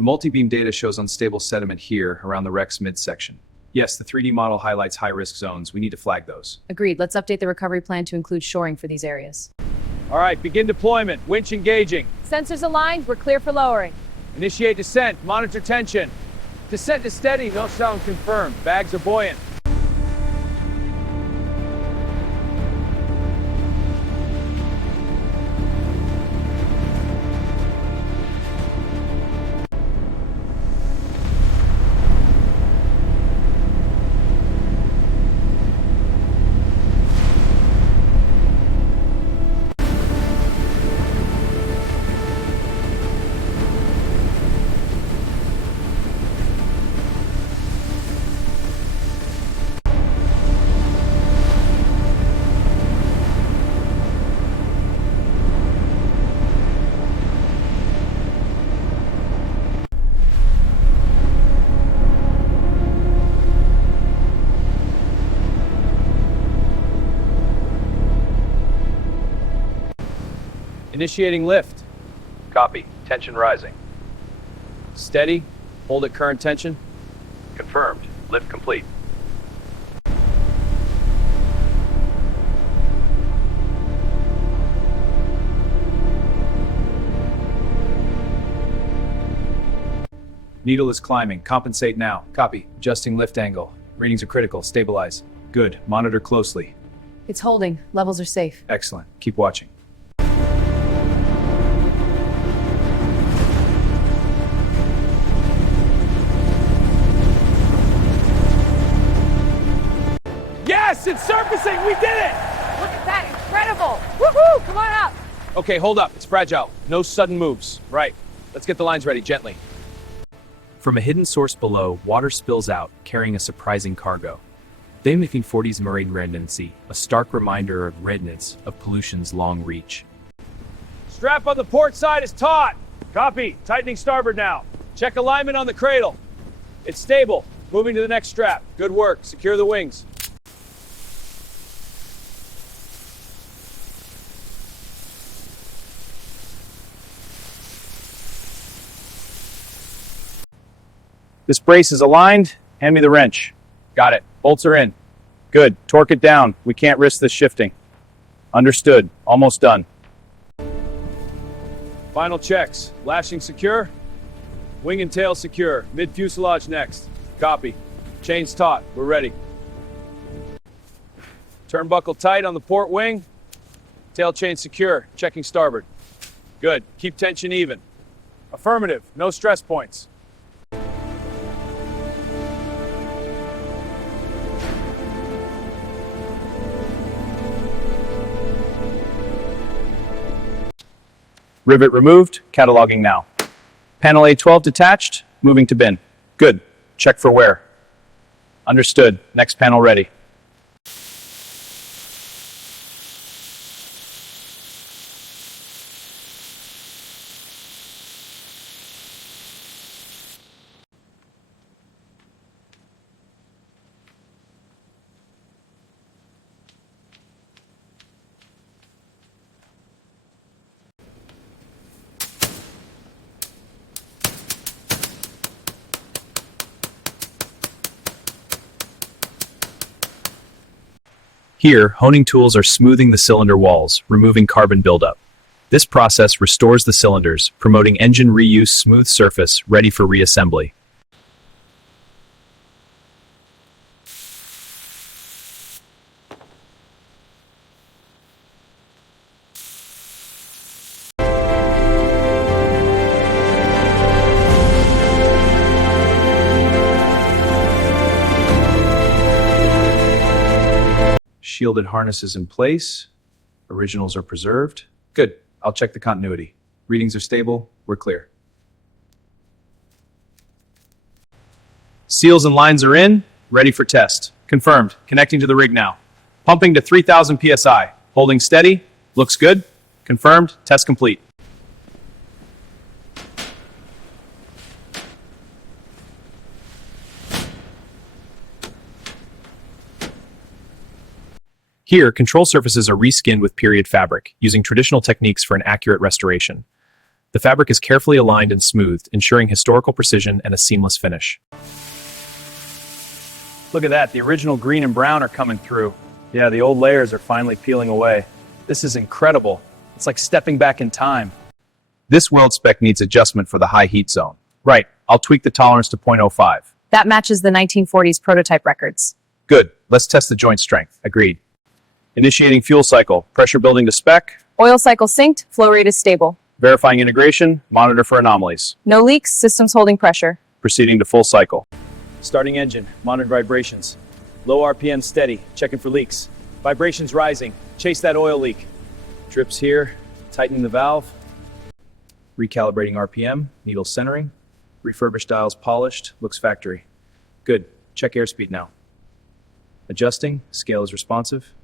The multi-beam data shows unstable sediment here around the wreck's midsection. Yes, the 3D model highlights high-risk zones. We need to flag those. Agreed. Let's update the recovery plan to include shoring for these areas. All right, begin deployment. Winch engaging. Sensors aligned. We're clear for lowering. Initiate descent. Monitor tension. Descent is steady. No sound confirmed. Bags are buoyant. Initiating lift. Copy. Tension rising. Steady. Hold at current tension. Confirmed. Lift complete. Needle is climbing. Compensate now. Copy. Adjusting lift angle. Readings are critical. Stabilize. Good. Monitor closely. It's holding. Levels are safe. Excellent. Keep watching. Yes, it's surfacing! We did it! Look at that. Incredible. Woohoo! Come on up. Okay, hold up. It's fragile. No sudden moves. Right. Let's get the lines ready, gently. From a hidden source below, water spills out, carrying a surprising cargo. The 1940s marine redundancy, a stark reminder of redness of pollution's long reach. Strap on the port side is taut. Copy. Tightening starboard now. Check alignment on the cradle. It's stable. Moving to the next strap. Good work. Secure the wings. This brace is aligned. Hand me the wrench. Got it. Bolts are in. Good. Torque it down. We can't risk this shifting. Understood. Almost done. Final checks. Lashing secure. Wing and tail secure. Mid-fuselage next. Copy. Chains taut. We're ready. Turnbuckle tight on the port wing. Tail chain secure. Checking starboard. Good. Keep tension even. Affirmative. No stress points. Rivet removed, cataloging now. Panel A12 detached, moving to bin. Good. Check for wear. Understood. Next panel ready. Here, honing tools are smoothing the cylinder walls, removing carbon buildup. This process restores the cylinders, promoting engine reuse smooth surface, ready for reassembly. Shielded harnesses in place. Originals are preserved. Good. I'll check the continuity. Readings are stable. We're clear. Seals and lines are in. Ready for test. Confirmed. Connecting to the rig now. Pumping to 3,000 psi. Holding steady. Looks good. Confirmed. Test complete. Here, control surfaces are reskinned with period fabric, using traditional techniques for an accurate restoration. The fabric is carefully aligned and smoothed, ensuring historical precision and a seamless finish. Look at that, the original green and brown are coming through. Yeah, the old layers are finally peeling away. This is incredible. It's like stepping back in time. This weld spec needs adjustment for the high heat zone. Right, I'll tweak the tolerance to 0.05. That matches the 1940s prototype records. Good. Let's test the joint strength. Agreed. Initiating fuel cycle, pressure building to spec, Oil cycle synced, flow rate is stable. verifying integration, monitor for anomalies. No leaks, systems holding pressure. Proceeding to full cycle. Starting engine, monitor vibrations. Low RPM steady, checking for leaks. Vibrations rising, chase that oil leak. Drips here, tightening the valve. Recalibrating RPM, needle centering. Refurbished dials polished, looks factory. Good, check airspeed now. Adjusting, scale is responsive.